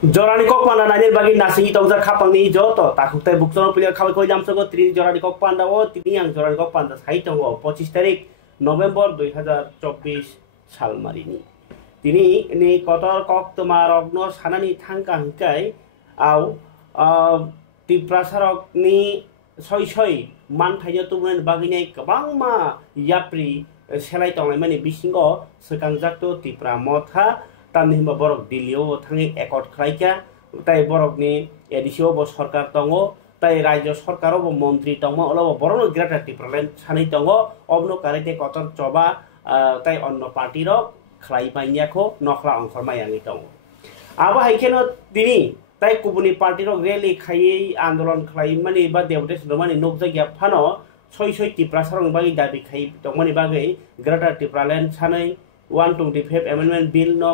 Jorani kok panda nanya bagi nasi itu ujar kapang ni joto takut teh bukti orang pilih kawin jam sego trini jorani kok panda tini yang jorani kok panda saya tunggu 25 tarik November 2024 साल मारिनि tini ini kotor kok tumarogno sanani thangka hingkai au tiprasarok ni soi man thainya tumen baginya kebang ma yapri selai tonglai mani bisingo sekangjak tu tipra motha tamni himba borok dilio thangi ekot khlaika tai borok ni edisio bo sarkar tongo tai rajya sarkar bo mantri tongo olo borono grata tipralen sanai tongo obno karete kotor coba tai onno party rok khlai painjako nokla ongkhorma yangi tongo aba haikeno dini tai kubuni party rok rally khai andolon khlai mani ba devotes domani nokjagya phano soi tipra sarong bagi dabi khai tongmani bagi grata tipralen sanai 125 amendment bill no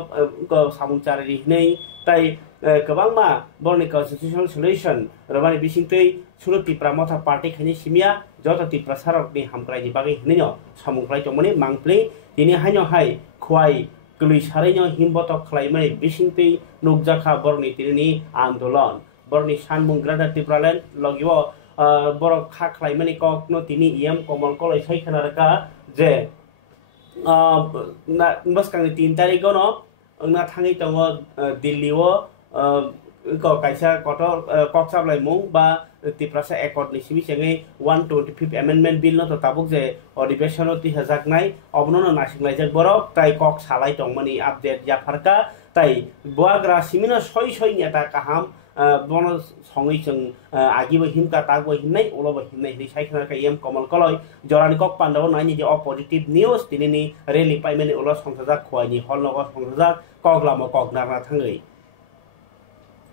ko samungcari nei tai kebang ma borni constitutional solution robani bisingtei surat tipra motha party khani simia jota tipra sarok ni hamkrai ni bagi hnenyo samungkrai tongmani mangple dini hanyo hai khwai kului sarenyo himboto khlai mani bisingtei nukjakha borni tirini andolon borni sanmung grata tipralen logio borok kha khlai mani kok no tini iam komol kolai sai khanaraka je bas kang 3 tarik no na thangi tongo Delhi o ko kaisa kotor koksa lai mung ba tiprasa ekot ni simi sengai 125 amendment bill no to tabuk je ଅଧିବେশন ti hajak nai obno no nasing laijak borok tai kok salai tongmani update ya farka tai boagra simina soi nyata kaham bono songi chung agi bo himka tagbo himnai olobo himnai ni saikana ka yam komal koloi jorani kok pandaw nai ni o positive news tinini rally paimani ulo songthajak khwani holnogo songthajak koglamo kognarna thangai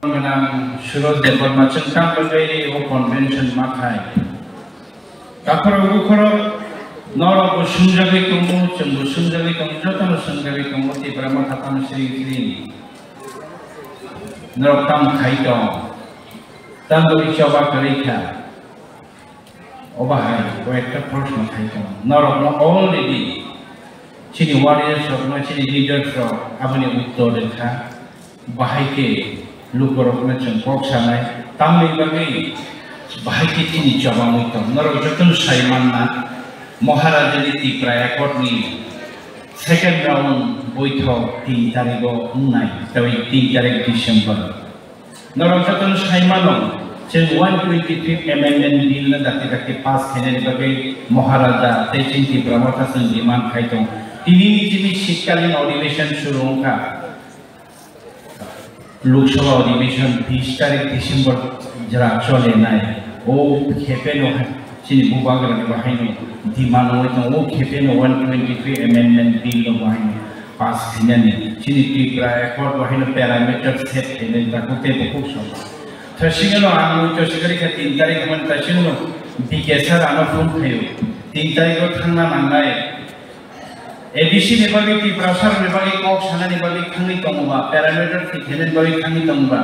menang surut depan macam kampanye o convention makai kakoro noro ko sunjagi kumu chembu sunjagi kumu jotano sunjagi kumu ti brahma khatam sri noro tam khaito tandori choba karika obahai weka person khaito noro no already chini warriors of no chini leaders of abani utto dekha bahai ke lukorok na changkok sanai tamli bagi bahai ke chini choba muito noro joton saiman na মহারাজের Tripura একটনি second round বৈঠক 3 তারিখ নাই তবে 3 তারিখ December নরজতন সাইমানো যে 125 amendment বিল না দাতে pass খেনে বাকে মহারাজা তেচিন Tripura মতাসন demand খাইতো তিনি নিজে শীতকালীন অধিবেশন শুরু হওয়া লোকসভা অধিবেশন 20 তারিখ ডিসেম্বর যারা চলে নাই ও খেপেনো chini bubagra ni bahino dimano ito o khepeno 123 amendment bill no bahino pass hinani chini tipra accord bahino parameter set hene takote bokuk soba thasingelo anu to sigari ka 3 tarik man tasingelo dikesar ano phone khayo 3 tarik ko thangna mangai abc ne bagi tipra sar ne bagi kok sana ne bagi khangni tongba parameter set hene bagi khangni tongba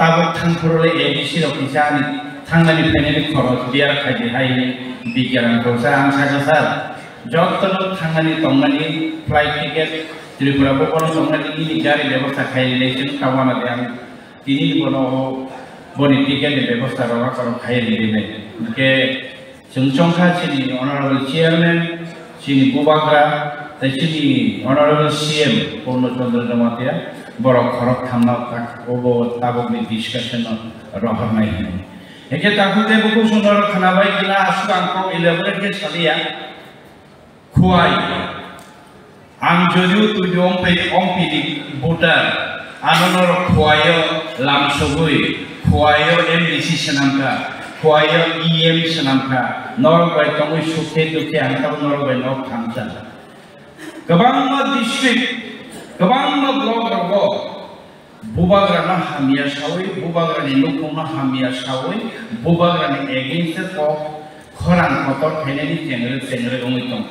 tabok thangphurole abc ro pisani थांनानै फैनायनि खरस बियार खायदि हाय बिगियानखौ आं सार जतनो थांनानै तंनानै flight ticket Tripura बनो तंनानै नि गारि व्यवस्था खायलेसन कावाना दे आं तिनि बनो बनि टिकेट व्यवस्था रवा कर खायले नै के जोंचंखा चिनि अनरेबल चेयरमैन चिनि बुबाग्रा चिनि अनरेबल सीएम पूर्ण चंद्र जमातिया बरो खरक थामना ओबो ताबकनि डिस्कशन रहरनाय एके ताकुते बुकु सुंदर खनाबाय गिला आसु आंखौ इलेबरेट के सलिया खुआई आं जजु तुजों पे ओमपीडी भोटार आननर खुआयो लामसगुई खुआयो एमडीसी सनामका खुआयो ईएम सनामका नरबाय तंगै सुखे दुखे आंखौ नरबाय नक थामसा गोबां डिस्ट्रिक्ट गोबां ब्लक रगो बुबाग्राना हामिया सावै बुबाग्रानि नखौना हामिया सावै बुबाग्रानि एगेन्स्ट को खरान खतर फैनायनि जेंगरे दङै दं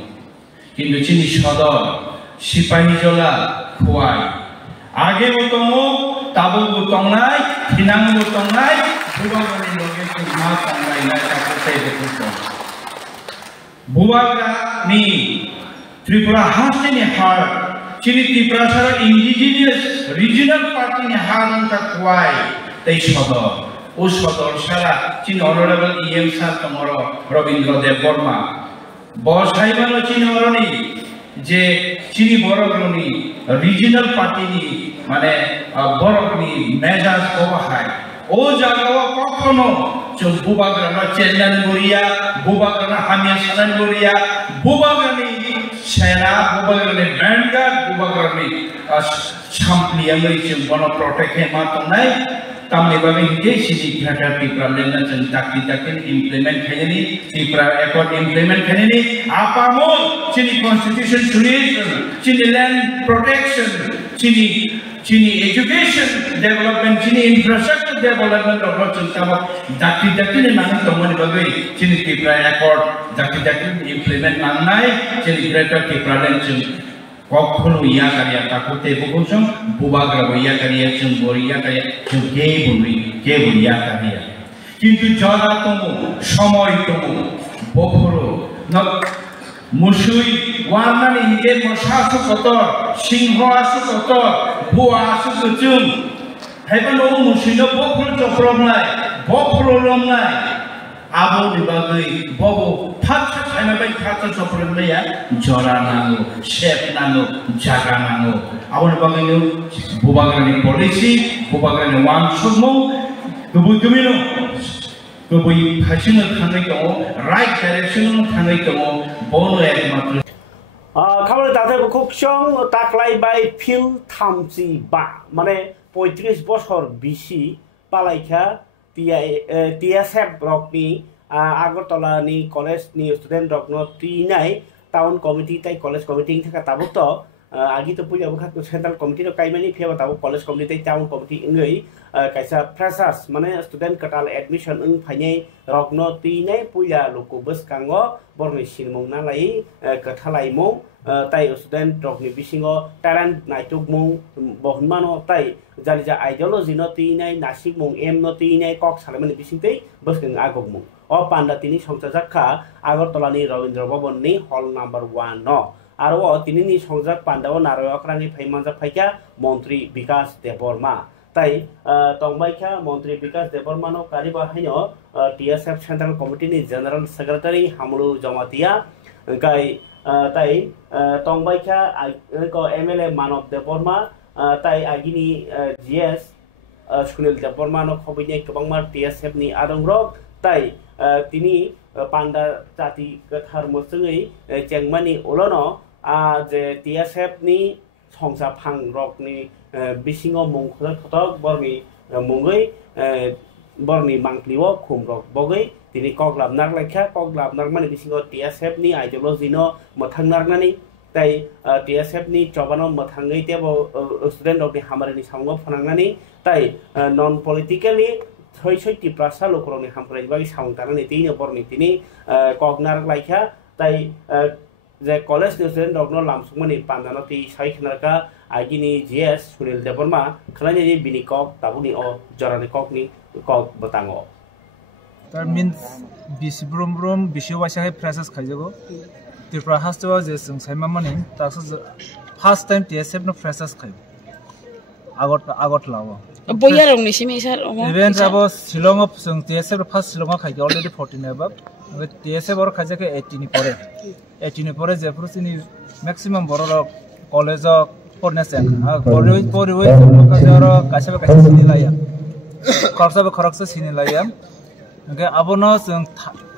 किन्तु चिनि सदर सिपाहीजला खुवाय आगे दङ ताबो दंनाय थिनांगो दंनाय बुबाग्रानि लगे मा दंनाय ना ताकते बेखौ बुबाग्रानि त्रिपुरा हास्टेनि हार chini Tripura sara indigenous regional party ni haran ka kuai tei sodor o sodor sara chini honorable EM sir tomoro Robindra Dev Burma boss haibano chini oroni je chini borogroni regional party ni mane borogroni measures overhigh o jagawa kokhono bubagrana Chendan Guria, bubagrana Hamia Sanan Guria, bubagrani Sena, bubagrani Vanguard, bubagrani Champli American Bono Protect Hematonai, Tamni Babi Sidi Kata Tipra Lena and Taki implement Kennedy, Tipra Accord implement Kennedy, Apamo, Chini Constitution creation, Chini land protection, Chini education development, Chini infrastructure development of Rochelle, Daki Nang Tomani Babi, Chini Tipra Accord, Daki implement Nanai, Chini Greater Tipra Lension, Kokulu Yakaria, Takute Bukosum, Bubagra Yakaria, Chumboria, Chukeburi, Kebu Yakaria. Kintu Jala Tomu, Shomoi Tomu, Bopuro, not Mushui, Wanani, Moshasu Kotor, Shingho Asu Kotor, Bua Asu Kutum, Heaven O Mushino, Bopuro to Promlai, Bopuro Romlai, Abu Dibagui, Bobo, Patch, and a big patches of Promlea, Joranano, Chef Nano, Jaganano, Abu Dibagui, Bubagani policy, Bubagani Wan Sumo, Gubumino. Kubuy passionate thangay ko, right direction thangay ko, bono ekmatro. Kabar dati bukoksyong taklay by Phil Thamsi ba, mane 35 বছর BC palaika TSF rock ni Agartala ni college ni student rock no tinay town committee tay college committee thaka tabuk to agi to puja bukhat central committee to kaimani pheba tabuk college committee town committee ngai kaisa freshers mane student katal admission ung phainai rock no tinay puja luku bus kango borni silmung na lai kathalai mo tai student rock ni bisingo talent naituk mung bohmano tai jalija ideology no tinay nasik mung em no tinay kok salamani bisingtei bus kang agok mung o panda tini songchajak kha Agartala ni Rabindra Bhavan ni hall number 1 no aro tini ni songjak pandao narayokrani phaimanjak phaika Montri Vikas Deborma tai tongbaikha Montri Vikas Deborma no kariba haino TSF Central Committee ni General Secretary Hamulu Jamatia kai tai tongbaikha ko MLA Manav Deborma tai agini GS Sunil Deborma no khobine kobangma TSF ni adangrok tai tini panda jati kathar mosungai chengmani olono je TSF ni songsa phang rok ni bisingo mungkhol thotok borni mungai borni mangpliwo khumrok bogai tini koglabnar lekha koglabnar mani bisingo TSF ni ideology no mothangnar tai TSF ni chobano mothangai tebo student of the hamari ni samgo phanangani tai non politically Soy Tiprasa Lokroni Hampraj bagi Soundana Tini Borni Tini Cognar Laika tai the college student of no Lamsumani Pandanoti Saikanaka Agini GS Sunil Deborma Kalani Binikok Tabuni or Joranikokni Kok Batango. That means Bisibrum Bishuwasha presses Kajago Tipra has to was this Simon that's the past time TSF no presses Kai. I got lava. Boya only she makes her events about Silong of some TSF past Silonga Kai already 14 above with TSF or Kajaka 18 Pore Zephyrus maximum borrow college of Pornesan, Pori Kasha Kasinilaya, Korsa Koroxa Sinilaya. Okay, Abonos and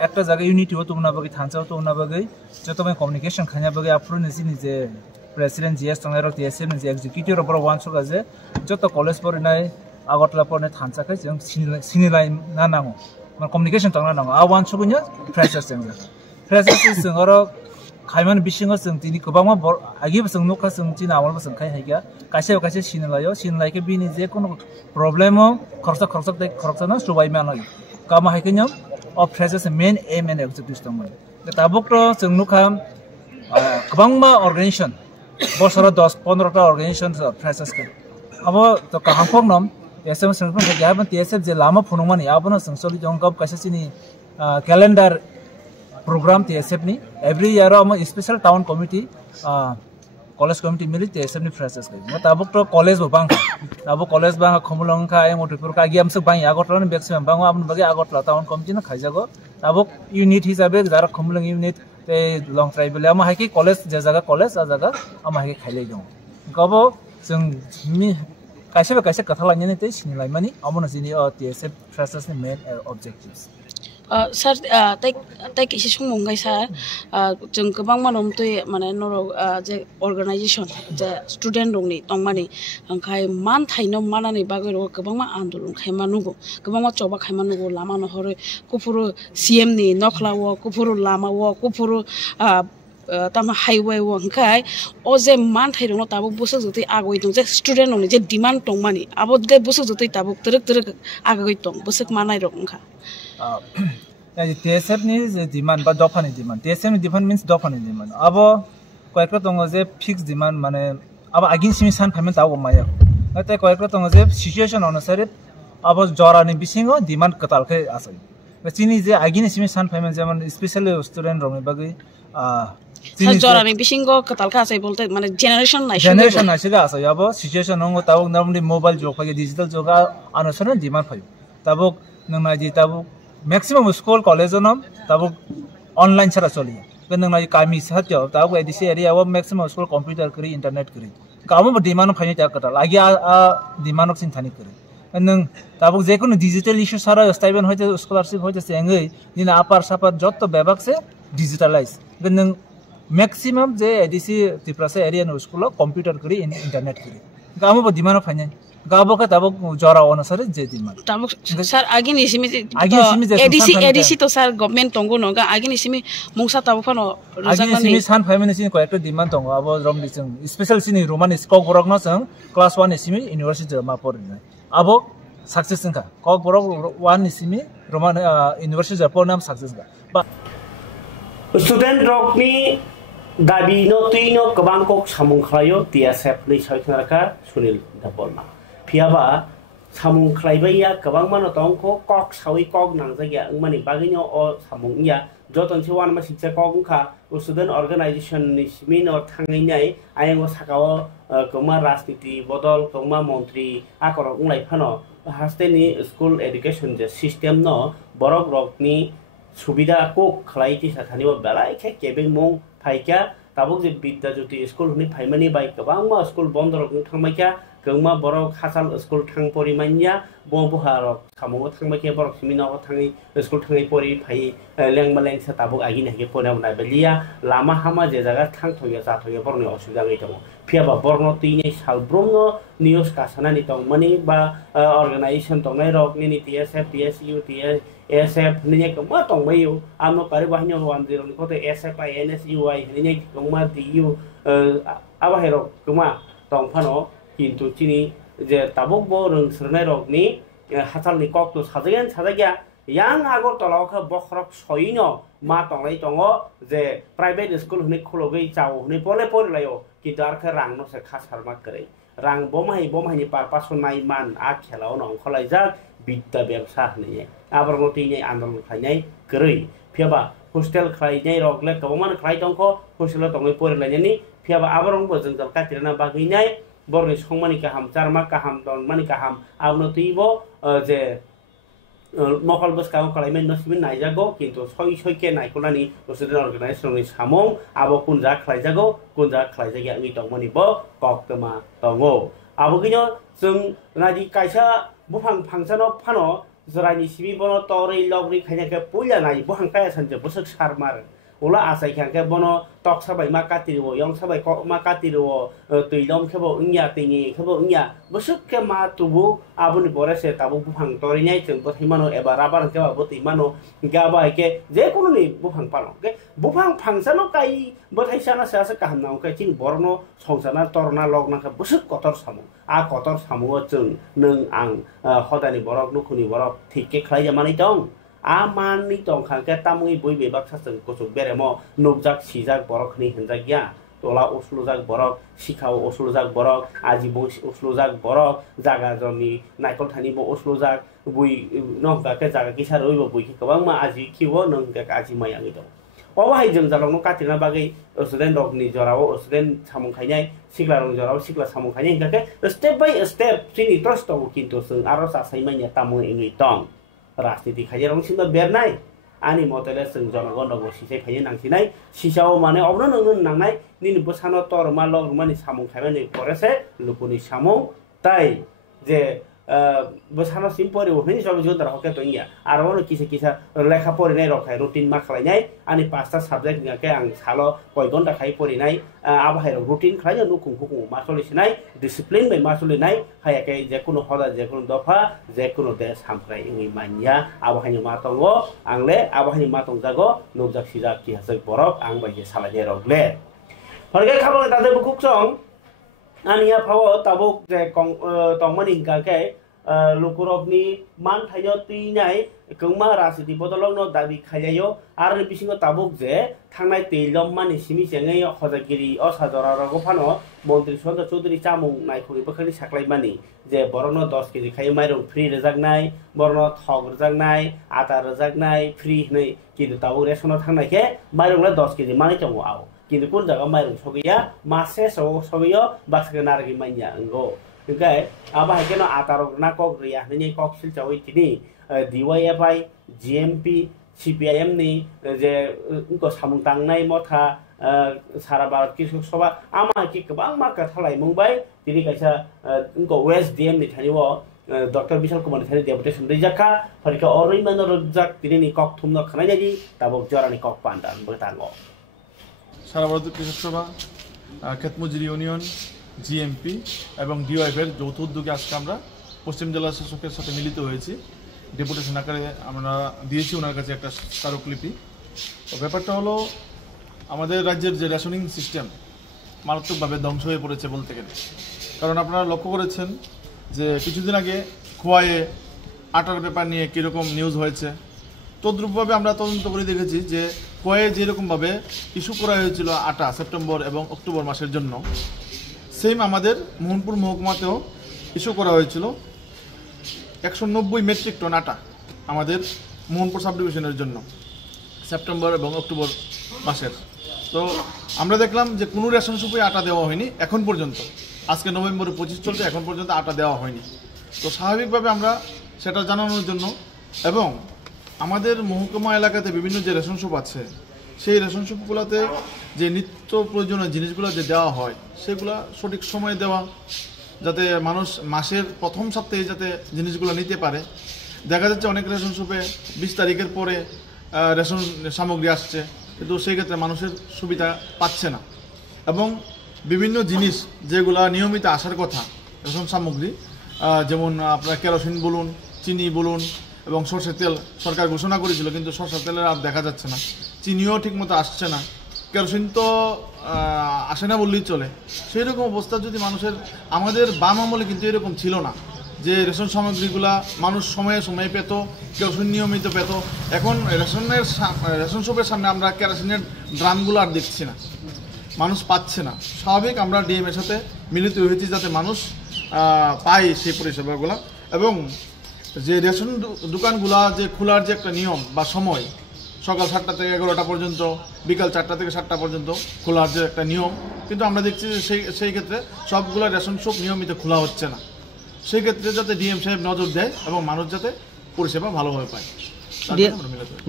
actors are unity to Nabagi Tansa to Nabagi, Jotoman communication Kanyabagi Apron is the President GS Tonero TSM is the executive of one so as a Joto College for I got Lapone Tansaka, Sinilai Nanamo. My communication Tonano, I want to win precious things. Precious is Kaiman Bishingos and Tinikobama, I give some Nukas and Tina, one person Kahiga, Kasha Kasha Sinilayo, Sin like a bean is the problemo, Corsa Corsanas to Waimano. Kama Hakinyam or presses a main aim and execution. The Tabukro, Sungukam, Kabangma organization, Bosora dos Ponrota organizations of presses. About the Kahaponum, the SM from the Gavin TSF, the Lama Punumani, Abonos and Solid Jonkab Kasasini calendar program TSF. Every year, a special town committee college committee mili TSM ni freshers kai mo tabuk to college bo bang tabuk college bang khomulong ka ai motifur ka giam suk bang agotla ni maximum bang amn bagi agotla town committee na khaijago tabuk unit hisabe jara khomulong unit te long tribal ama hai ki college je jaga college a jaga ama hai ki khailei dong gabo जों mi kaise katha lainani te sinilai mani amona jini TSM freshers ni main objectives sir tai kisi sumunggai sir जों गोबां मानम तै माने नरो जे organization जे student rongni tongmani angkai man thaino manani bagoi ro गोबां मा आन्दोलन खायमानुगो गोबां मा चबा खायमानुगो लामा नहरे कुफुरु CM नि नखलाwo कुफुरु लामाwo कुफुरु tama highway wangkai o je man thai rong tabuk busuk joti agoi dong je student rong je demand tong mani abo ge busuk joti tabuk truk agoi tong busuk manai rong kha TSM ni je demand ba dofa ni demand TSM ni demand means dofa ni demand abo koyekta tong je fixed demand mane abo agin simi san payment tawo maya ate koyekta tong je situation onusare abo jora ni bisingo demand katal ke asai chini je agin simi san payment যেমন specially student রং বাকি Jorani bisingo katal ka asai bolte mane generation naisiga asai abo situation nongo tabuk namni mobile jog phage digital joga anusana demand phayo tabuk nangnaji tabuk maximum school college nom tabuk online chara choli nangnaji kami satyo tabuk edisi area wa maximum school computer kri internet kri kamo demand phani ta katal agi demand ok sinthani kri nang tabuk je kono digital issue sara stipend hoite scholarship hoite sengai nina apar sapar jotto bebak se digitalize nang maximum je edisi tiprasa area no school computer kri internet kri gamo bo demand phane gabo ka tabuk jora onusare je demand tabuk sir agin isimi edisi to sir government tongo no ga agin isimi mungsa tabuk phano agin isimi san family sin ko ekta demand tongo abo rom dising special sini roman skok borok no sang class 1 isimi university ma porinai abo success ka kok borok 1 isimi roman university japon nam success ga student rock ni dabi no tuino kabang kok samung khlayo TSF ni saiknarka sunil dabolma phiaba samung khlaibaya kabang mano tongko kok sawi kok nangjaya ngmani bagino o samung ya joton siwan ma sikse kok kha student organization ni simino thangai nai ayengo sakao koma rajniti bodol koma montri akoro unglai phano hasteni school education je system no borok rok ni সুবিধা Coke খালাইতি সাথানিও বেলাই খে কেবেং মং ফাইকা তাবুক যে বিদ্যা জ্যোতি school হুনি ফাইমানি by গোबां मा school बन्द रक थांबायका गोंमा बरक हासाल school थां परिमानिया बहारक सामो थांबायके बरक सिमिना थाङै स्कुल थाङै परि फाइ लेंमालें सा ताबुक आगिन हेके पनाव नाबलिया लामा हामा जे जागा थांथयो जाथयो बरनि असुबिदा गै दङ फियाबा बरनो तिनै सालब्रमनो निउज कासानानि दं माने बा अर्गानाइजेशन दंनाय रक नि TSF TSU SF ni kama tong bayu amo kari bahnya 10 ni kote SFI NSUI ni kama DU aba hero kama tong phano kintu chini je tabuk bo rung srnai rok ni hasal ni kok to sajagya yang agor tolaw kha bokhrok soino ma tonglai tongo je private school ni khulogei chao ni pole layo kintu ar kha rang no se khasar ma kare rang bomai ni parpaso nai man a khelao nong kholai jak bidda ব্যবসা ni abarno tinai andolon khainai grai phiaba hostel khainai rogle kaman khai tongko hostel tongai porilaini ni phiaba abarong bojong ka tirana baginai borni songmani kaham charma kaham don mani kaham abno tibo je mokal bos kaw kalaimai nosibin naijago kintu soi ke naikolani student organization ni samong abo kunja khlaijagi ngi tongmani bo koktama tongo abogino jung nadi kaisa bufang phangsano phano जरानि सिबि बनो तरै लग्रि खाइनाके पुला नाइ बहां काया सन्जे बसक सारमार ओला आसाइ खांके बनो टक साबाय मा कातिरो यं साबाय क मा कातिरो तैलम खेबो उन्या तैनि खेबो उन्या बसक के मा तुबु आबुनि बरेसे ताबु बुफां तरै नाइ जों बथैमानो एबा राबार केबा बथैमानो गाबा के जे कोनो नि बुफां पानो के बुफां फांसानो काइ बथैसाना सासे काहाम नाउ के चिन बरनो संसाना तरना लगना के बसक कतर सामु आ कतर सामु जों नों आं हदानि बरक नुखुनि बरक थिके खालायजामानै दं आमाननि दंखांके तामुइ बय बेबाक सासं गसुक बेरेमो नुबजाक सिजाक बरकनि होनजागिया तला असलुजाक बरक सिखाव असलुजाक बरक आजिबो असलुजाक बरक जागा जनि नाइकल थानिबो असलुजाक बुइ नंगाके जागा किसार ओइबो बुइके गोबां मा आजि किवो नंगा आजि मायाङै दं अबाहाय जों जालांनो काटिना बागै स्टुडेन्ट रकनि जराव स्टुडेन्ट सामुं खायनाय सिग्ला रं जराव सिग्ला सामुं खायनाय हिंगाके स्टेप बाय स्टेप सिनि ट्रस्ट दङ किन्तु जों आरो सासायमानिया तामुं एङै दं राजनीति खायनाय रं सिमा बेरनाय आनि मतेले जों जनगण दङ सिसाय खायनाय नांसिनाय सिसाव माने अब्रो नोंनो नांनाय निनि बोसानो तरमा लगमानि सामुं खायनाय परेसे लुकुनि सामुं ताइ जे बोसानो सिम्परि उहनि सब जुदार हके तोंगिया आरो किसे किसा लेखा परिनाय रखाय रुटिन मा खालायनाय आनि पांचटा साबजेक्ट नियाके आं सालो कय घन्टा खाय परिनाय आबाहाय रुटिन खालाय नुकुं हुकुं मा सलिसिनाय डिसिप्लिन बाय मा सलिनाय हायाके जेकुनु हदा जेकुनु दफा जेकुनु दे सामफ्राय इंनि मानिया आबाहायनि मा दंगो आंले आबाहायनि मा दंजागो नुजाक सिजा कि हासक बरक आं बायदि सालायनाय रगले फरगे खाबो दादे बुकुकसं आनिया फाव ताबुक जे तंमनि हिंगाके लुकुरबनि मान थाइनो तीनाय गोमा राजनीति बदलनो दाबि खायायो आरो बिसिङो ताबुक जे थांनाय तेलम मानि सिमि जेङै हजागिरि असाजरा रगफानो मन्त्रि सन्द चौधुरी चामुं नायखुनि बखनि साख्लायमानि जे बरनो 10 केजि खाय माइरं फ्रि रजागनाय बरनो थग रजागनाय आटा रजागनाय फ्रि नै किन्तु ताबुक रेशनो थांनायके माइरंला 10 केजि माने चंगो आव किन्तु कुन जागा माइरं सगैया मासे सगैयो बासके नारगि मानिया अंगो ओंखाय आबाहाय केनो आटारक ना कक रिया नै कक सिलचावै तिनि DYFI GMP CPIM नि जे उनको सामुं तांनाय मथा सारा भारत कृषक सभा आमा कि गोबां मार्का थालाय मुंबाय दिनै कायसा उनको वेस्ट DM नि थानिव doctor Vishal Kumar थानि deputation रिजाका फरिका array मानो रजाक दिनै कक थुमनो खनायनि ताबक जरानि कक पान्दान बतांगो সারা ভারত কৃষক সভা ক্ষেতমজুরি ইউনিয়ন GMP এবং DYFI এর যৌথ উদ্যোগে আজকে আমরা পশ্চিম জেলা শাসকের সাথে মিলিত হয়েছি ডেপুটেশন আকারে আমরা দিয়েছি ওনার কাছে একটা স্মারকলিপি তো ব্যাপারটা হলো আমাদের রাজ্যের যে রেশনিং সিস্টেম মারাত্মকভাবে ধ্বংস হয়ে পড়েছে বলতে গেলে কারণ আপনারা লক্ষ্য করেছেন যে কিছুদিন আগে খোয়াইয়ে আটার ব্যাপার নিয়ে কীরকম নিউজ হয়েছে তদ্রূপভাবে আমরা তদন্ত করে দেখেছি যে খোয়াইয়ে যেরকমভাবে ইস্যু করা হয়েছিল আটা সেপ্টেম্বর এবং অক্টোবর মাসের জন্য সেম আমাদের মোহনপুর মহকুমাতেও ইস্যু করা হয়েছিল 190 মেট্রিক টন আটা আমাদের মোহনপুর সাব ডিভিশনের জন্য সেপ্টেম্বর এবং অক্টোবর মাসের তো আমরা দেখলাম যে কোনো রেশন শপে আটা দেওয়া হয়নি এখন পর্যন্ত আজকে নভেম্বরে 25 চলছে এখন পর্যন্ত আটা দেওয়া হয়নি তো স্বাভাবিকভাবে আমরা সেটা জানানোর জন্য এবং আমাদের মহকুমা এলাকাতে বিভিন্ন যে রেশন শপ আছে সেই রেশন শপগুলোতে যে নিত্য প্রয়োজনীয় জিনিসগুলো যে দেওয়া হয় সেগুলো সঠিক সময়ে দেওয়া যাতে মানুষ মাসের প্রথম সপ্তাহে যাতে জিনিসগুলো নিতে পারে দেখা যাচ্ছে অনেক রেশন শপে 20 তারিখের পরে রেশন সামগ্রী আসছে কিন্তু সেই ক্ষেত্রে মানুষের সুবিধা পাচ্ছে না এবং বিভিন্ন জিনিস যেগুলো নিয়মিত আসার কথা রেশন সামগ্রী যেমন আপনার কেরোসিন বলুন চিনি বলুন এবং সরষের তেল সরকার ঘোষণা করেছিল কিন্তু সরষের তেলের আর দেখা যাচ্ছে না চিনিও ঠিকমতো আসছে না কেরোসিন তো আসে না বললেই চলে সেই রকম অবস্থা যদি মানুষের আমাদের বাম আমলে কিন্তু এরকম ছিল না যে রেশন সামগ্রীগুলা মানুষ সময়ে সময়ে পেত কেরোসিন নিয়মিত পেত এখন রেশন শপের সামনে আমরা কেরোসিনের ড্রামগুলো আর দেখছি না মানুষ পাচ্ছে না স্বাভাবিক আমরা ডিএম এর সাথে মিলিত হয়েছি যাতে মানুষ পায় সেই পরিষেবাগুলো এবং যে রেশন দোকানগুলা যে খোলার যে একটা নিয়ম বা সময় সকাল 7টা থেকে 11টা পর্যন্ত বিকাল 4টা থেকে 7টা পর্যন্ত খোলার যে একটা নিয়ম কিন্তু আমরা দেখছি যে সেই ক্ষেত্রে সবগুলো রেশন শপ নিয়মিত খোলা হচ্ছে না সেই ক্ষেত্রে যাতে ডিএম সাহেব নজর দেয় এবং মানুষ যাতে পরিষেবা ভালোভাবে পায়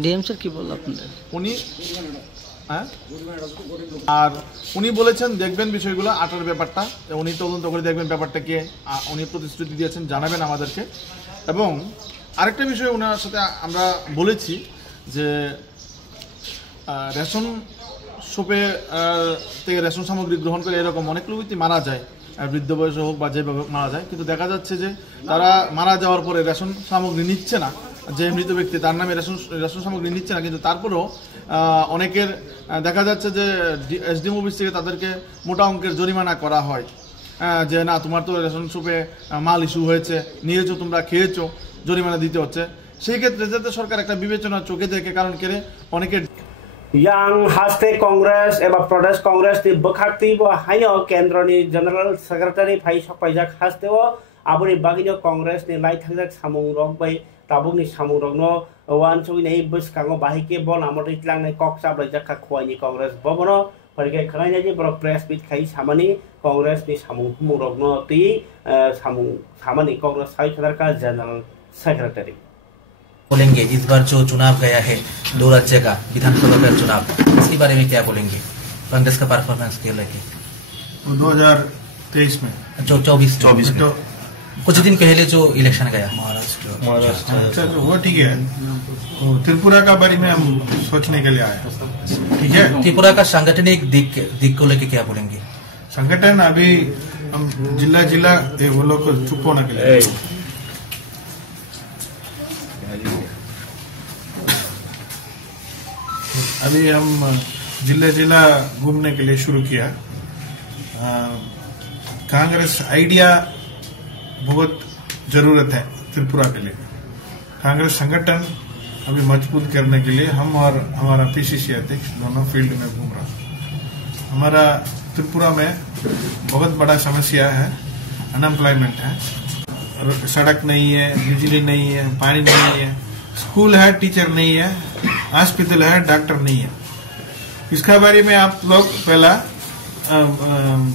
ডিএম স্যার কি বলল আপনাদের উনি আর উনি বলেছেন দেখবেন বিষয়গুলো আটার ব্যাপারটা উনি তদন্ত করে দেখবেন ব্যাপারটা কি উনি প্রতিশ্রুতি দিয়েছেন জানাবেন আমাদেরকে এবং আরেকটা বিষয় ওনার সাথে আমরা বলেছি যে রেশন শপে থেকে রেশন সামগ্রী গ্রহণ করে এরকম অনেক লোকই মারা যায় বৃদ্ধ বয়সে হোক বা যেভাবে মারা যায় কিন্তু দেখা যাচ্ছে যে তারা মারা যাওয়ার পরে রেশন সামগ্রী নিচ্ছে না যে মৃত ব্যক্তি তার নামে রেশন সামগ্রী নিচ্ছে না কিন্তু তারপরেও অনেকের দেখা যাচ্ছে যে এসডিএম অফিস থেকে তাদেরকে মোটা অঙ্কের জরিমানা করা হয় যে না তোমার তো রেশন শপে মাল ইস্যু হয়েছে নিয়েছো তোমরা খেয়েছো জরিমানা দিতে হচ্ছে সেই ক্ষেত্রে যাতে সরকার একটা বিবেচনা চোখে দেখে কারণ কেড়ে অনেকের yang haste Congress eba Pradesh Congress ni bekhakti bo hayo kendro ni General Secretary phai sokpaijak haste o aboni bagino Congress ni lai thangjak samung rok bai tabuk ni samung rok no wan so nei bus kango bahi ke bol amor itlang nei kok sab lai jakha khwani congress bobono parike khanai nei bro press meet khai samani congress ni samung murok no ti samung samani congress sai khadar ka general secretary बोलेंगे इस बार जो चुनाव गया है 2 राज्य का विधानसभा का चुनाव इसके बारे में क्या बोलेंगे कांग्रेस का परफॉर्मेंस के लेके 2023 में जो 24 में कुछ दिन पहले जो इलेक्शन गया महाराष्ट्र अच्छा तो वो ठीक है त्रिपुरा का बारे में हम सोचने के लिए आए ठीक है त्रिपुरा का सांगठनिक दिक को लेके क्या बोलेंगे संगठन अभी हम जिला वो लोग को चुप होने के लिए अभी हम जिला घूमने के लिए शुरू किया कांग्रेस आइडिया बहुत जरूरत है त्रिपुरा के लिए कांग्रेस संगठन अभी मजबूत करने के लिए हम और हमारा पीसीसी अध्यक्ष दोनों फील्ड में घूम रहा हमारा त्रिपुरा में बहुत बड़ा समस्या है अनएम्प्लॉयमेंट है सड़क नहीं है बिजली नहीं है पानी नहीं है स्कूल है टीचर नहीं है हॉस्पिटल है डॉक्टर नहीं है इसका बारे में आप लोग पहला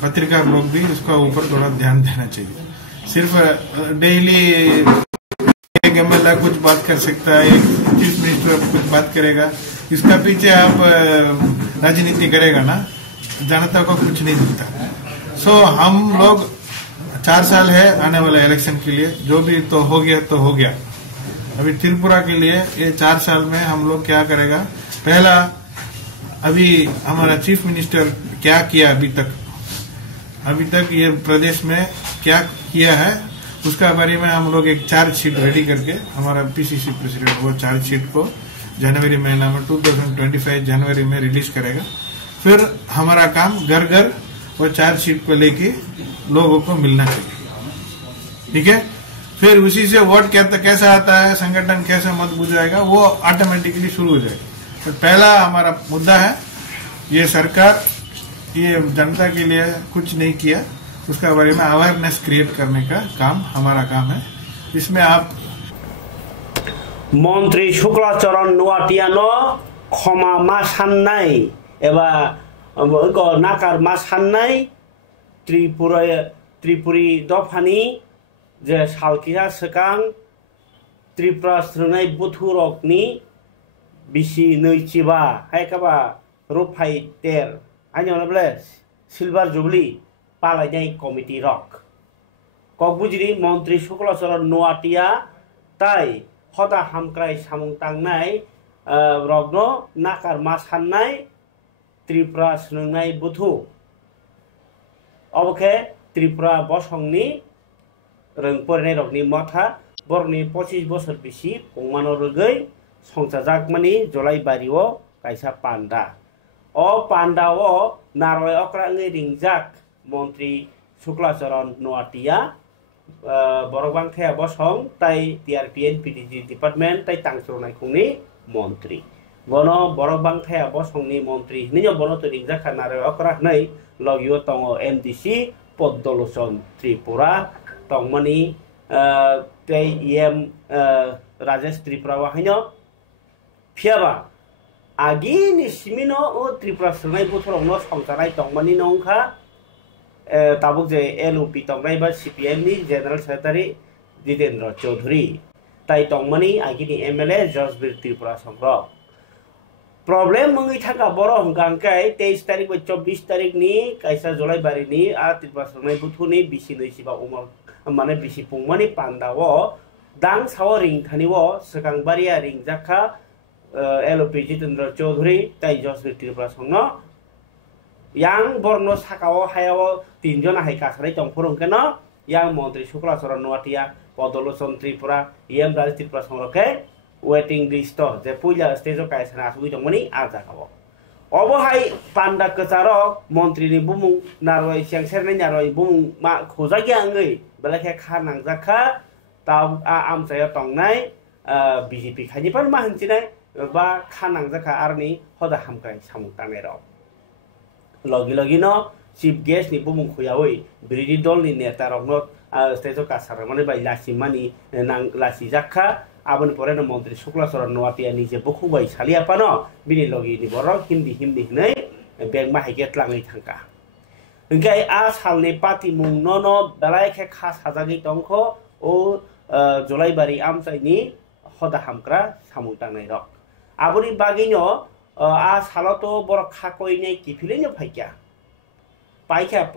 पत्रकार लोग भी उसका ऊपर थोड़ा ध्यान देना चाहिए सिर्फ डेली एक एमएलए कुछ बात कर सकता है एक चीफ मिनिस्टर कुछ बात करेगा इसका पीछे आप राजनीति करेगा ना जनता को कुछ नहीं दिखता सो हम लोग 4 साल है आने वाले इलेक्शन के लिए जो भी तो हो गया अभी त्रिपुरा के लिए ये 4 साल में हम लोग क्या करेगा पहला अभी हमारा चीफ मिनिस्टर क्या किया अभी तक ये प्रदेश में क्या किया है उसका बारे में हम लोग एक चार्जशीट रेडी करके हमारा पीसीसी प्रेसिडेंट वो चार्जशीट को जनवरी महीना में 2025 जनवरी में रिलीज करेगा फिर हमारा काम घर वो चार्जशीट को लेके लोगों को मिलना चाहिए ठीक है फिर उसी से वोट कैसा आता है संगठन कैसे मजबूत जाएगा वो ऑटोमेटिकली शुरू हो जाएगा तो पहला हमारा मुद्दा है ये सरकार ये जनता के लिए कुछ नहीं किया उसका बारे में अवेयरनेस क्रिएट करने का काम हमारा काम है इसमें आप मंत्री शुक्लाचरण नुवाटियानो क्षमा मा साननाय एबा नाकार मा साननाय त्रिपुरी दफानि जे सालकिया सकां त्रिपुरा स्रोनाय बुथुरकनि बिसि नैजिबा हायकाबा रुफाय तेर आइनब्ले सिलभार जुबली पालायनाय कमिटी रक ककबुजिरि मंत्री शुक्लाचरण नुवाटिया ताई हदा हामक्राय सामुं तांनाय रग्न नाकार मा साननाय त्रिपुरा स्रोनाय बुथु अबखे त्रिपुरा बसंनि रोंफोरनाय रकनि मथा बरनि 25 बोसोर बिसि गंमानो रगै संसार जागमानि जलाइबारियाव कायसा पान्डा अ पान्डाओ नारय अक्राङै रिंजाक मंत्री शुक्लाचरण नुवाटिया बरबांथाया बसं ताई टीआरपीएन पीडीजी डिपार्टमेंट ताई तांसरनायखौनि मंत्री बनो बरबांथाया बसंनि मंत्री हिनिनो बनो तो रिंजाखा नारय अक्रा नै लगियो तंग एमडीसी पद्मलोचन त्रिपुरा तंगमानि ताई एम राजेश त्रिपुरा वाहायनो फियाबा आगिनि सिमिनो ओ त्रिपुरा स्रोनाय बुथुरावनो संसाराय तंगमानि नंखा ताबुक जे एलओपी तंगनाय बा सीपीएम नि जनरल सेक्रेटारी जितेंद्र चौधरी ताई तंगमानि आगिनि एमएलए जसबीर त्रिपुरा संग्रह प्रॉब्लम मंगै थाका बरो हंगांकाय 23 तारिख बा 24 तारिख नि कायसा जलाइबारिनि आ त्रिपुरा स्रोनाय बुथुनि बिसि नैजिबा उमर माने बिसि पुंमानि पान्डावो दां साव रिंथानिवो सकांबारिया रिंजाखा एलओपी जितेंद्र चौधरी ताई जसबीर त्रिपुरा संग्रह yang borno sakao hayao tinjona hai kasare tongphorongkeno yang मंत्री शुक्लाचरण नुवाटिया पद्मलोचन त्रिपुरा एम राजेश त्रिपुरा संग्रहके वेटिंग लिस्ट जे पुइला स्टेजो कायसना आसुगि दंमोनि आजागाव अबहाय पान्डा कचारो मंत्रीनि बुमुं नारय सेंसेरनाय नारय बुमुं मा खोजागि आंगै बेलाखे खानांजाखा ताव आमसाया तंगनाय बीजेपी खानिफोर मा हनसिनाय बा खानांजाखा आरनि हदा हामकाय सामुतानेर लगी न चीफ गेस्ट नि बुमुं खुयावै विरोधी दल नि नेता रगनो स्टेजो कासार माने bye लासिमानि लासि जाखा abon pore no Montri Shukla Sora Noatia nije bokubai salia pano bini logi ni borok hindi nei beng ma heket langai thangka engkai a salni pati mung nono dalai khe khas hajagi tongkho o Jolaibari amsaini hoda hamkra samung tangnai rok aboni bagino a saloto borok khakoi nei kifileno phaikya paikha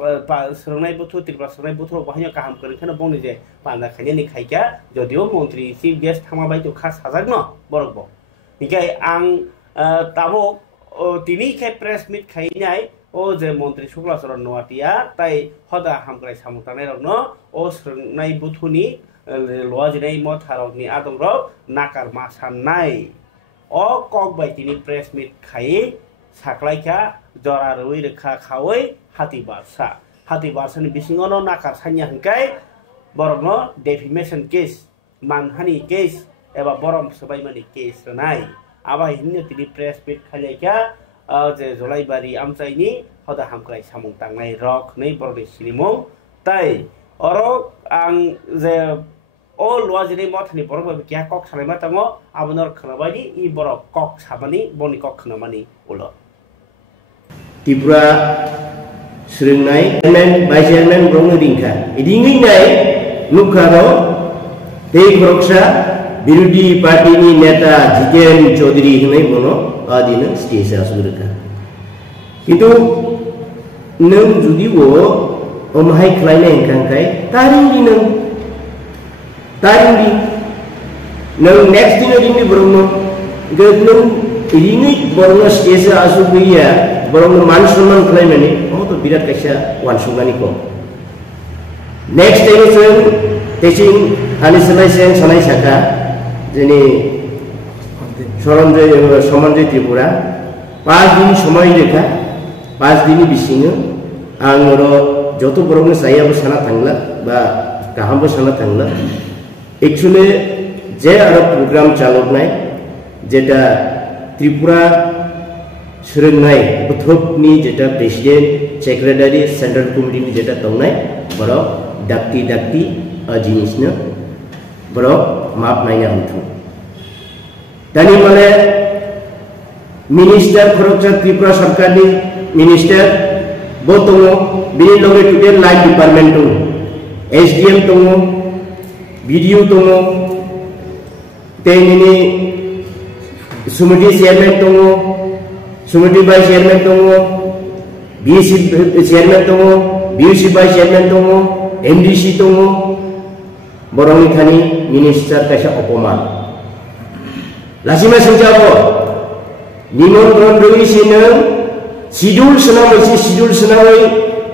srongnai buthu Tripura srongnai buthu bahino kaham kori khana bongni je panda khani khaikya jodio Montri chief guest thamabai to khas hajagno borok bo engkai ang tabo tini khe press meet khainai o je Montri Shukla Sora Noatia tai hoda hamkrai samung tangnai rok no o srongnai buthuni loa jinai mo tharok ni adong rok nakar ma sannai o kok bai tini press meet khai saklaika jora rui rekha khawai hati barsa ni bisingo no nakar sanya hingkai borok no defamation case manhani case eba borom sabai mani case nai aba hinne tini press meet khalaika je Jolaibari amsaini hoda hamkrai samung tangnai rok nei borok sinimung tai oro ang je o loa jinai mo thani borok ba kya kok salai ma tango abonor khnabani i borok kok sabani boni kok khnamani ulo Tripura srengnai chairman vice chairman brongno ringkha idingi nai nukharo tei koroksa birudi party ni neta Jiten Chaudhary hinai bono adina stage asugurka itu nung judi wo omhai khlainai engkangkai taring nung next din ringi brongno nung ringi brongno stage asugriya brongno man सम्मान khlaimani o to birat kaisa wansungani ko next time sen teaching anisalai sen sanai saka jeni Somanjay Tripura 5 दिन समय रेखा 5 दिन बिसिङो आङो जतो बरंनो सायाबो साना थांला बा गाहामबो साना थांला actually जे आरो प्रोग्राम चालकनाय जेटा त्रिपुरा सोलोंनाय बोथोबनि जेटा प्रेसिडेंट सेक्रेटारि सेंट्रल कमिटिनि जेटा दंनाय बरो दाक्ति जिनिसनो बरो माप नायना हंथु दानि माने मिनिस्टर खरगपुर त्रिपुरा सरकारनि मिनिस्टर बो दङ बिनि लगे टुडे लाइन डिपार्टमेंट दङ एसडीएम दङ वीडियो दङ तेनिनि सुमिति चेयरमैन दङ सुमिति वाइस चेयरमैन दङ बीसी चेयरमैन दङ बीसी वाइस चेयरमैन दङ एमडीसी दङ बरंनि खानि मिनिस्टार कायसा अपमान लासिमा सौजाबो निमंत्रण रइसिनो शिड्यूल सनावै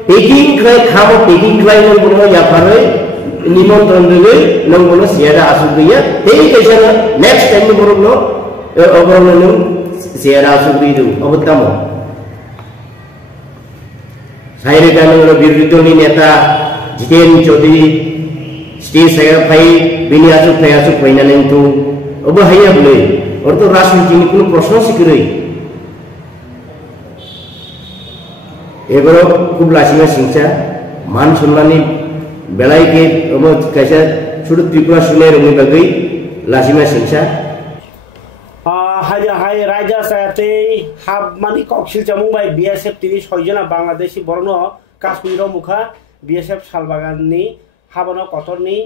पेकिंग खाय खाबो पेकिंग खाय नंगो याफारै निमंत्रण रइ नंगो सियारा आसु गैया ते कैसा नेक्स्ट टाइम बरनो अबरनो सियारा आसु गैदु अबतामो साइरे गानो बिरुद्धनि नेता जितेन चौधरी स्टेज साया फाइ बिनि आसु फैनानै तो अब हाया बोले और तो राजनीति नि कोनो प्रश्न सिकरै एबारो खूब लासिमा सिंचा मान सम्माननि बेलाय के अब कैसा छोटो त्रिपुरा सुने रंगनि बागै लासिमा सिंचा हाय राजा साथे हाब मानि कक्सिल जामुंबाय बीएसएफ तिनि 6 जना बांग्लादेशी बरनो काश्मीर मुखा बीएसएफ सालबागाननि हाबनो कतरनि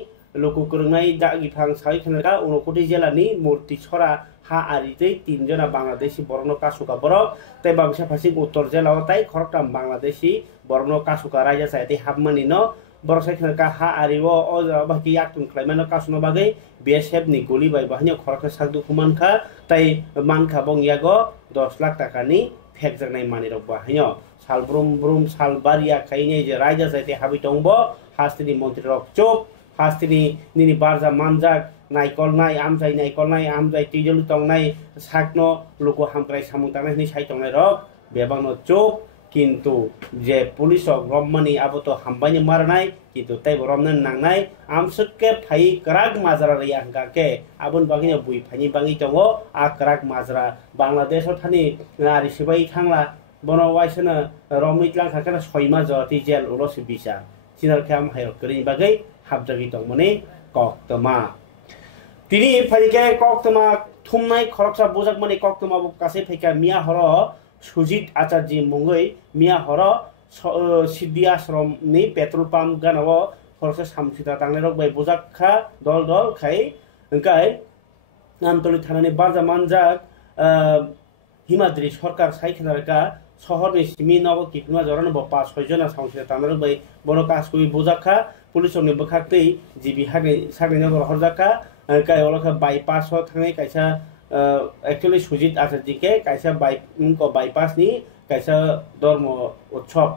लोको करनाय दागिफां साइ खनगा उनकोटी जिल्लानि मूर्ति छरा हा आरितै 3 जना बांग्लादेशी बरनो कासुका बरक तै बांसा फासि उत्तर जिल्लायाव तै खरकटाम बांग्लादेशी बरनो कासुका राजा साथे हाबमानि न बरसाइ खनगा हा आरिव अ बाकी याक्तुन क्लाइमानो कासुनो बागै बीएसएफ नि गोली बाय बाहनो खरक सागदु कुमानखा तै मानखा बंगियागो 10 लाख टाकानि फेक जनाय मानिरक बाहनो सालब्रुम सालबारिया खाइने जे राजा साथे हाबि दंबो हास्तिनि मन्त्रि रक चोप हास्तिनि निनि बारजा मानजाक नायकलनाय आमजाय तिजलु तंनाय साकनो लोको हामक्राय सामुंतानायनि साइ तंनाय रक बेबांनो चोप किन्तु जे पुलिस रममानि आबोतो हामबायनि मारनाय किन्तु तै रमनो नांनाय आमसके फाइ कराग माजरा रिया हंगाके आबुन बागिनो बुइ फानि बाङि दङ आ कराग माजरा बांलादेशआव थानि नारि सिबाय थांला बनो वाइसनो रमितलां खाखना 6 मा जति जेल उलसि बिसा सिनार खाम हाय करिन बागै हाबजागि दंमने कक्तमा তিনি ফাইকে কক্তমা থুমনাই খরকসা বোজাক মানে কক্তমা কাছে ফাইকা মিয়া হর সুজিত আচার্য মুঙ্গই মিয়া Har Siddhi Ashram ni petrol pump ganawo খরকসা সামসিতা তাংনে রক বাই বোজাক খা দল দল খাই ওংকাই আমতলি থানানি বারজা মানজাক হিমাদ্রি সরকার সাইখানারকা শহরনি সিমি নব কিপনা জরানো ব 5-6 जना সামসিতা তাংনে রক বাই বড় কাজ কই বোজাক খা পুলিশনি বখাকতেই জিবি হাগে সাগনি নগর হরজাকা কাই অলকা বাইপাস थांनाय कायसा एक्चुअली सुजित आचार्य के कायसा बाइपास नि कायसा धर्म उत्सव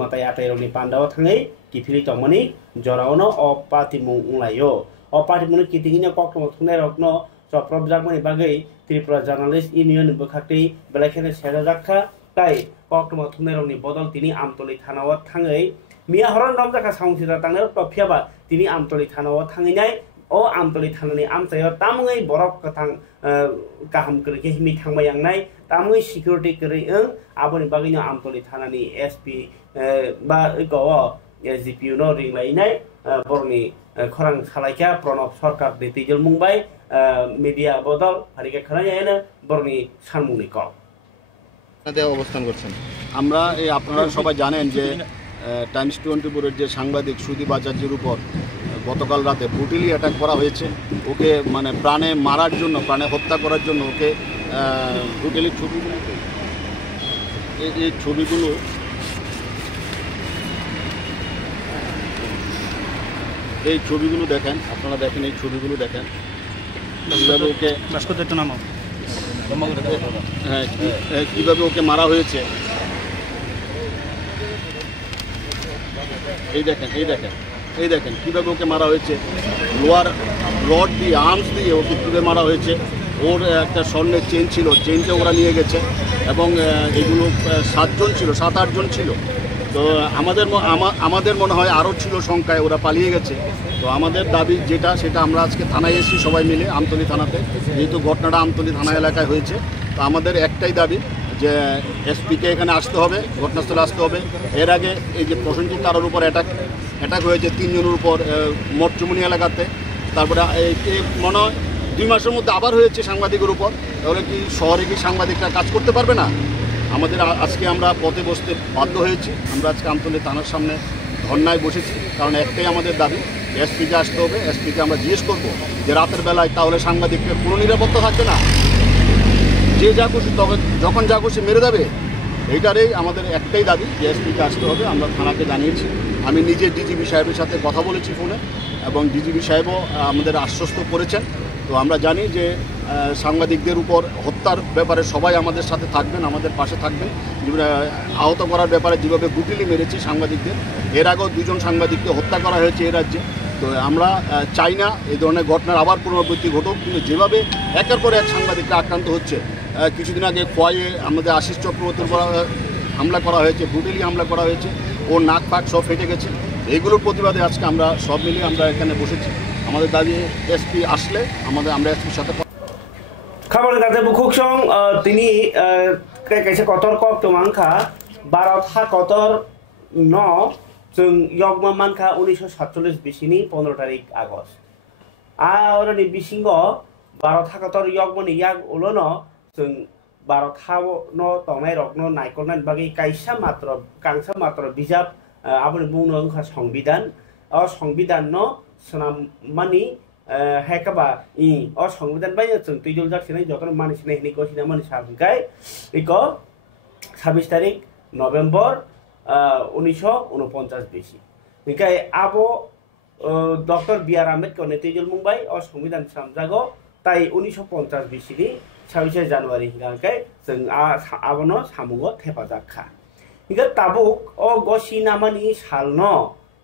मताय आटायरनि पान्डाव थांनाय किफिलि तमनि जरावनो अ पार्टी मुंलायो अ पार्टी मुनि कितिगिनो कक्टम थुनाय रकनो सप्रब जागमनि बागै त्रिपुरा जर्नालिस्ट यूनियन बखाकतै बेलाखेने सेरा जाखा ताई कक्टम थुनाय रकनि बदल तिनि आमतली थानाव थांङै मिया हरन रमजाखा साउंसिरा थांनाय टफियाबा तिनि आमतली थानाव थांङैनाय o amtoli thanani amsayo tamngai borok kathang kaham kerke himi thangmayangnaय tamngai security keri aboni bagino amtoli thanani SP ba go SGPU no ringlainai borni khorang salaika pranab sarkar ditijol mungbai media bodol harike khanayaena borni sanmungni ko আপনাদের অবস্থান করছেন আমরা এই আপনারা সবাই জানেন যে Times 24 এর যে সাংবাদিক সুদীপ আচার্যের উপর গতকাল রাতে ব্রুটালি অ্যাটাক করা হয়েছে ওকে মানে প্রাণে মারার জন্য প্রাণে হত্যা করার জন্য ওকে ব্রুটালি এই ছবিগুলো দেখেন আপনারা দেখেন এই ছবিগুলো দেখেন কিভাবে ওকে হ্যাঁ কীভাবে ওকে মারা হয়েছে এই দেখেন কীভাবে ওকে মারা হয়েছে লোয়ার রড দিয়ে আর্মস দিয়ে ওকে তুলে মারা হয়েছে ওর একটা স্বর্ণের চেন ছিল চেনটা ওরা নিয়ে গেছে এবং এগুলো 7-8 জন ছিল তো আমাদের মনে হয় আরও ছিল সংখ্যায় ওরা পালিয়ে গেছে তো আমাদের দাবি যেটা সেটা আমরা আজকে থানায় এসেছি সবাই মিলে আমতলী থানাতে যেহেতু ঘটনাটা আমতলী থানা এলাকায় হয়েছে তো আমাদের একটাই দাবি যে এসপিকে এখানে আসতে হবে ঘটনাস্থলে আসতে হবে এর আগে এই যে প্রসেনজিৎ তারার উপর অ্যাটাক হয়েছে 3 জনের উপর মঠচুমনি এলাকাতে তারপরে এই মনে হয় 2 মাসের মধ্যে আবার হয়েছে সাংবাদিকের উপর তাহলে কি শহরে কি সাংবাদিকরা কাজ করতে পারবে না আমাদের আজকে আমরা পথে বসতে বাধ্য হয়েছি আমরা আজকে আমতলী থানার সামনে ধর্নায় বসেছি কারণ একটাই আমাদের দাবি এসপিকে আসতে হবে এসপিকে আমরা জিজ্ঞেস করবো যে রাতের বেলায় তাহলে সাংবাদিকদের কোনো নিরাপত্তা থাকবে না যে যা খুশি যখন যা খুশি মেরে দেবে এইটারই আমাদের একটাই দাবি যে এসপিকে আসতে হবে আমরা থানাকে জানিয়েছি আমি নিজে ডিজিপি সাহেবের সাথে কথা বলেছি ফোনে এবং ডিজিপি সাহেবও আমাদের আশ্বস্ত করেছেন তো আমরা জানি যে সাংবাদিকদের উপর হত্যার ব্যাপারে সবাই আমাদের সাথে থাকবেন আমাদের পাশে থাকবেন আহত করার ব্যাপারে যেভাবে ব্রুটালি মেরেছি সাংবাদিকদের এর আগেও 2 জন সাংবাদিককে হত্যা করা হয়েছে এই রাজ্যে তো আমরা চাই না এই ধরনের ঘটনার আবার পুনরাবৃত্তি ঘটুক কিন্তু যেভাবে একের পর এক সাংবাদিকরা আক্রান্ত হচ্ছে কিছুদিন আগে খোয়াইয়ে আমাদের আশিস চক্রবর্তীর উপর হামলা করা হয়েছে ব্রুটালি হামলা করা হয়েছে ওর নাক পাক সব ফেটে গেছে এইগুলোর প্রতিবাদে আজকে আমরা সব মিলিয়ে আমরা এখানে বসেছি আমাদের দাবি এসপি আসলে আমরা এসপির সাথে খবর দাতে বুকুকসং তিনি কাইসা কতর কক তমাংখা 12 था कतर न जों यगमा मानखा 1947 बिसिनि 15 तारिख आगस्ट आरनि बिसिंग 12 था कतर यगमनि याग उलन जों 12 था न तंनाय रकन नायकरनाय बागै काइसा मात्र बिजाब आबनि बुंनो ओंखा संविधान अ संविधान न सनामानि हेकाबा अ संविधान बाय जों तुइजल जाखिनाय जतन मानिसनाय हिनि गसिना मानि साबगाय इको 26 तारिख नभेम्बर 1949 बेसि निकाय आबो डॉक्टर बीआर आम्बेडकर नेतृत्व मुंबई और संविधान सामजागो ताई 1950 बेसिनि 26 जानुवारि हिगांखाय जों आबोनो सामुगो हेफाजाबखा निका ताबुक अ गसिनामानि सालनो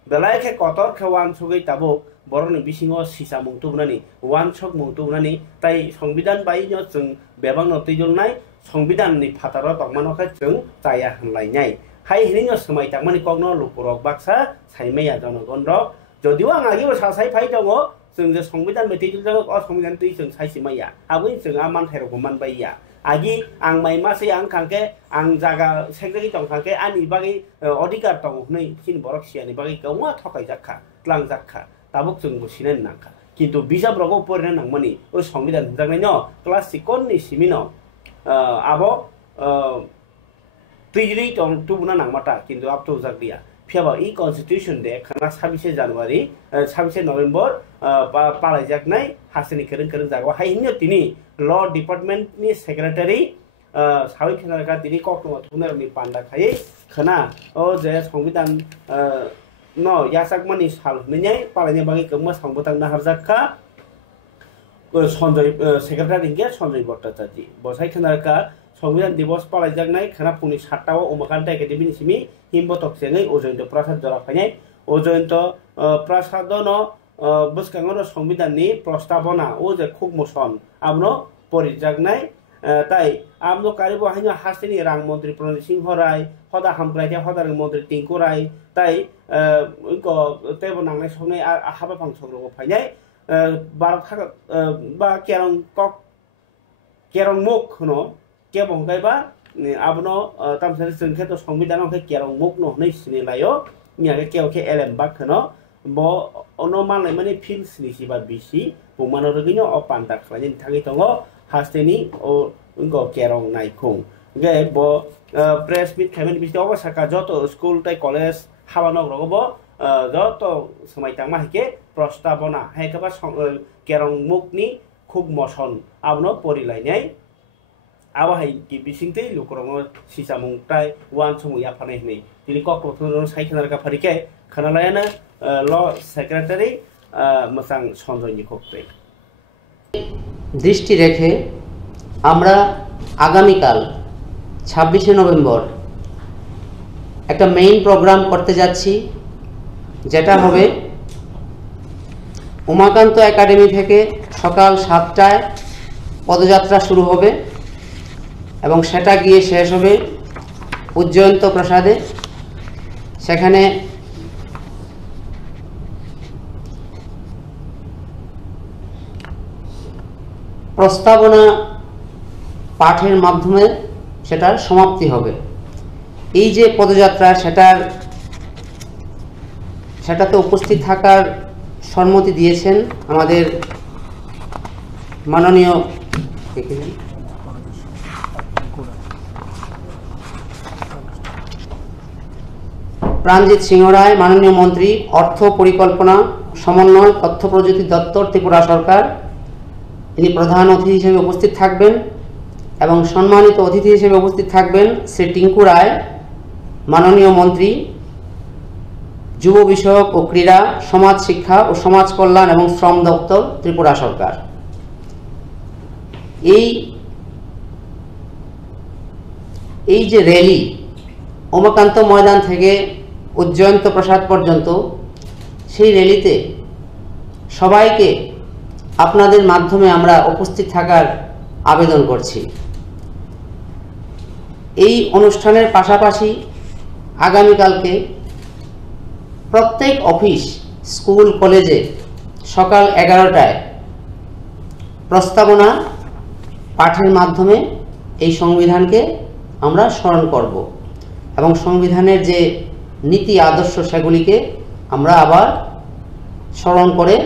बेलायखे कतर खेवान सुगै ताबुक बरनि बिसिङो सिसा मुंतुबनानि वान सक मुंतुबनानि ताई संविधान बायनो जों बेबां नतैजलनाय संविधाननि फाताराव तंमानखा जों जाया होनलायनाय हाय हिनिनो समाय तांमानि कगनो लुपुरक बाक्सा साइमाया जनगण रक जदिव आं आगिबो सासाय फाय दङ जों जे संविधान मेथैजल जागो अ संविधान तै जों साइसिमाया आबै जों आ मानथायरखौ मानबायया आगि आं माइमासे आं खांके आं जागा सेक्रेटारि तंखांके आनि बागै अधिकार दङ नै सिन बरक सियानि बागै गावमा थकाय जाखा क्लां जाखा ताबुक जों बुसिनाय नाखा কিন্তু বিজাব রগো পড়ে নাংমানি ও সংবিধান জাগনাই ন ক্লাস সিকননি সিমিন আবো তুইজলি টুবুনা নাংমাটা কিন্তু আপ তো জাগলিয়া ফিয়াবা ই কনস্টিটিউশন দে খানা 26 জানুয়ারি 26 নভেম্বর পালাই জাগনাই হাসিনি কেরেন কেরেন জাগো হাইনিও তিনি ল ডিপার্টমেন্ট नि सेक्रेटारी सावि खेनारका তিনি কক্রমা থুনারনি পান্ডা খাই খানা ও যে সংবিধান ন ইয়াসাকমানি সাল হইনাই পালাইনি বাকি কমা সংবিধান না হারজাকা সঞ্জয় সেক্রেটারি কে সঞ্জয় ভট্টাচার্য বসাই খেনারকা সংবিধান দিবস পালাই জাগনাই খানা পুনি 7টাও উমাকান্ত একাডেমি সিমি হিমবতক সেঙ্গै অজয়ন্ত প্রসাদ জরা ফাইনাই অজয়ন্ত প্রসাদন বসকাঙ্গন সংবিধাননি প্রস্তাবনা ও যে খুব মোশন আমনো পরিজাগনাই তাই আমনো কারিব হাইনো হাসিনি রাং মন্ত্রী প্রণজিৎ সিংহ রায় হদা হামক্রাইতে হদা মন্ত্রী টিঙ্কু রায় তাই ইনকো তেবো নাংনাই সংনাই হাবা ফাংসংরো ফাইনাই 12 থাকা বা কেরং মুখ হনো কেবং গাইবা আবনো তামসানি সংখ্যা তো সংবিধান কে কেরং মুখ ন হनै সিনিলাयो নিয়াকে কেওকে এলএম বাক হনো ব অনুমানলাই মানে ফিল সিনিসি বা বিসি বুমানো রগিনো অ পান্তা খালাইনি থাকি দङ हास्टेनी ओ उनको केरং नाइखुं गे ब प्रेस मिट खाइमेन बिसि अबसाका जतो स्कुल ताइ कलेज हाबानक रगबो जतो समायतां माहिके प्रस्तावना हायकाबा केरং मुखनि खुब मसन आबनो परिलायनाय आबाहाय कि बिसिंतै लुकरङ सिसामुंताय वान समुया फानाय हनै तिनि कक्टथन साइखेनारका फारिके खानालायाना ल सेक्रेटारि मसां सञ्जयनि खोक्ते दृष्टि रेखे আমরা আগামীকাল 26 নভেম্বর একটা মেইন প্রোগ্রাম করতে যাচ্ছি যেটা হবে উমাকান্ত একাডেমি থেকে সকাল 7টায় পদযাত্রা শুরু হবে এবং সেটা গিয়ে শেষ হবে উজ্জয়ন্ত প্রসাদে সেখানে প্রস্তাবনা পাঠের মাধ্যমে সেটার সমাপ্তি হবে এই যে পদযাত্রা সেটাতে উপস্থিত থাকার সম্মতি দিয়েছেন আমাদের মাননীয় প্রাণজিৎ সিংহ রায় মাননীয় মন্ত্রী অর্থ পরিকল্পনা সমন্বয় তথ্য প্রযুক্তি দপ্তর ত্রিপুরা সরকার তিনি প্রধান অতিথি হিসেবে উপস্থিত থাকবেন এবং সম্মানিত অতিথি হিসেবে উপস্থিত থাকবেন শ্রী টিঙ্কু রায় মাননীয় মন্ত্রী যুব বিষয়ক ও ক্রীড়া সমাজ শিক্ষা ও সমাজ কল্যাণ এবং শ্রম দপ্তর ত্রিপুরা সরকার এই যে র্যালি উমাকান্ত ময়দান থেকে উজ্জয়ন্ত প্রসাদ পর্যন্ত সেই র্যালিতে সবাইকে আপনাদের মাধ্যমে আমরা উপস্থিত থাকার আবেদন করছি এই অনুষ্ঠানের পাশাপাশি আগামীকালকে প্রত্যেক অফিস স্কুল কলেজে সকাল 11টায় প্রস্তাবনা পাঠের মাধ্যমে এই সংবিধানকে আমরা স্মরণ করব এবং সংবিধানের যে নীতি আদর্শ সেগুলিকে আমরা আবার স্মরণ করে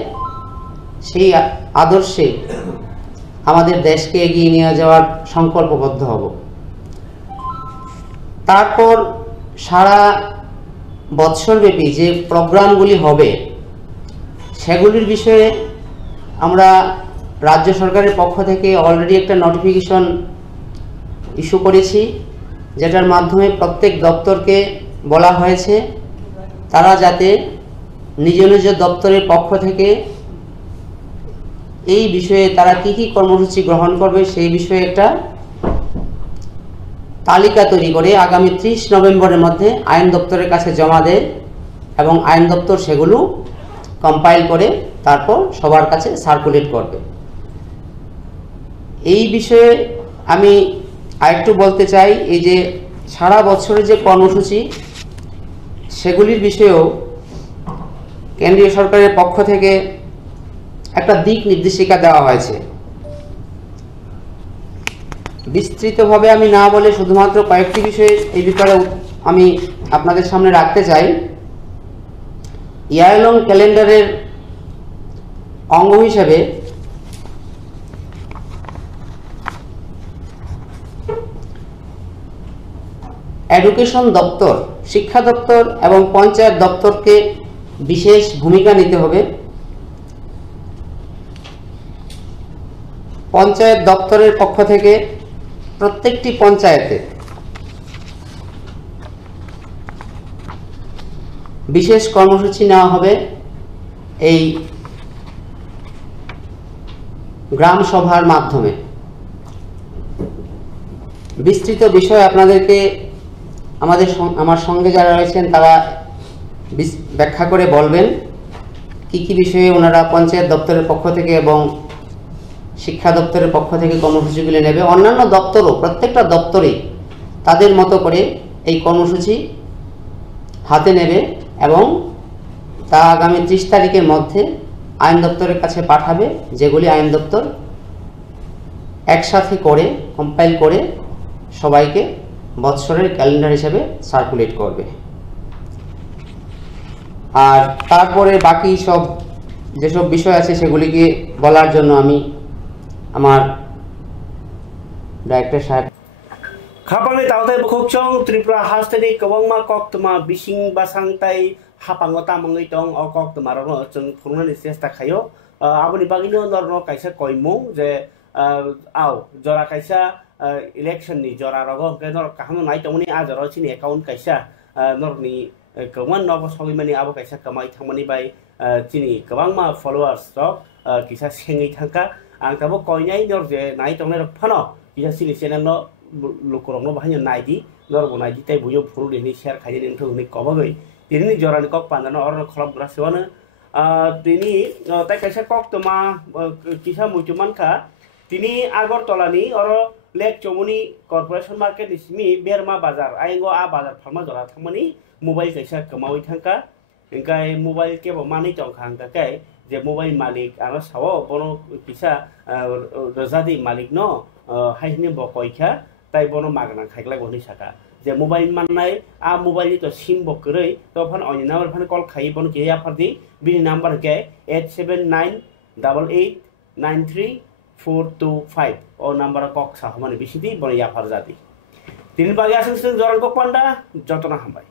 সেই আদর্শে আমাদের দেশকে এগিয়ে নিয়ে যাওয়ার সংকল্পবদ্ধ হব তারপর সারা বছরব্যাপী যে প্রোগ্রামগুলি হবে সেগুলির বিষয়ে আমরা রাজ্য সরকারের পক্ষ থেকে অলরেডি একটা নোটিফিকেশন ইস্যু করেছি যেটার মাধ্যমে প্রত্যেক দপ্তরকে বলা হয়েছে তারা যাতে নিজ নিজ দপ্তরের পক্ষ থেকে এই বিষয়ে তারা কি কি কর্মসূচি গ্রহণ করবে সেই বিষয়ে একটা তালিকা তৈরি করে আগামী 30 নভেম্বরের মধ্যে আইন দপ্তরের কাছে জমা দেয় এবং আইন দপ্তর সেগুলো কম্পাইল করে তারপর সবার কাছে সার্কুলেট করবে এই বিষয়ে আমি আরেকটু বলতে চাই এই যে সারা বছরের যে কর্মসূচি সেগুলির বিষয়েও কেন্দ্রীয় সরকারের পক্ষ থেকে একটা দিক নির্দেশিকা দেওয়া হয়েছে বিস্তৃতভাবে আমি না বলে শুধুমাত্র কয়েকটি বিষয়ে এই ব্যাপারে আমি আপনাদের সামনে রাখতে চাই ইয়ারলং ক্যালেন্ডারের অঙ্গ হিসেবে এডুকেশন দপ্তর, শিক্ষা দপ্তর এবং পঞ্চায়েত দপ্তরকে বিশেষ ভূমিকা নিতে হবে। পঞ্চায়েত দপ্তরের পক্ষ থেকে প্রত্যেকটি পঞ্চায়েতে বিশেষ কর্মসূচি নেওয়া হবে। এই গ্রাম সভার মাধ্যমে বিস্তৃত বিষয় আপনাদেরকে আমার সঙ্গে যারা রয়েছেন তারা ব্যাখ্যা করে বলবেন কি কি বিষয়ে ওনারা পঞ্চায়েত দপ্তরের পক্ষ থেকে এবং শিক্ষা দপ্তরের পক্ষ থেকে কর্মসূচিগুলি নেবে। অন্যান্য দপ্তরও প্রত্যেকটা দপ্তরেই তাদের মতো করে এই কর্মসূচি হাতে নেবে এবং তা আগামী 30 তারিখের মধ্যে আইন দপ্তরের কাছে পাঠাবে, যেগুলি আইন দপ্তর একসাথে করে কম্পাইল করে সবাইকে বৎসরের ক্যালেন্ডার হিসেবে সার্কুলেট করবে। আর তারপরে বাকি সব যেসব বিষয় আছে সেগুলিকে বলার জন্য আমি আমার ডাইরেক্টর সাহেব খাপাংনি তাওতাই বখকচং ত্রিপুরা হাস্তেনি কবংমা কক্তমা বিসিং বাসাংতাই হাপাঙ্গ তামঙ্গै दं अ कक्तमारनो जों फुंनानि चेष्टा खायो आबनि बागिनो नरनो काइसा कयमु जे आव जरा काइसा इलेक्शन नि जरा रगो के नर काहनो नाइ तमनि आजरो छिनि अकाउंट काइसा नरनि कमन नब सगिमानि आबो काइसा कमाइ थांमानि बाय छिनि गोबांमा फलोअर्स र किसा सेङै थांका आं ताबो कयनाइ नर जे नाइ तंनाइ रक फानो किसा सिनि चेनेल न लोकरंनो बाहायनो नाइदि नरबो नाइदि ताइ बुयो फुरु दिनि शेयर खाइनि नोंथनि कबागै दिनै जरानि कक पान्दानो अर खलबग्रासेवानो दिनै ताइ काइसा कक तमा किसा मुइतुमानखा दिनै आगरतलानि अर लेक चमुनि कर्पोरेशन मार्केट निसिमी बेरमा बाजार आइगो आ बाजार फार्मा जरा थांमानि मोबाइल काइसा कमावै थांका इंकाय मोबाइल केबो मानै तंखा अंकाय जे मोबाइल मालिक आरो सावो बनो किसा रजादि मालिक न हाइनि बकयखा ताइ बनो मागना खाइगला गनि साका जे मोबाइल माननाय आ मोबाइल तो सिम बकरै तो फन अनि नम्बर फन कल खाइ बन के या फरदि बिनि नम्बर के 8798893425 ओ नम्बर कक सा माने बिसिदि बन या फर जादि दिन बागे आसन जरन को पांडा जतना हमबाय।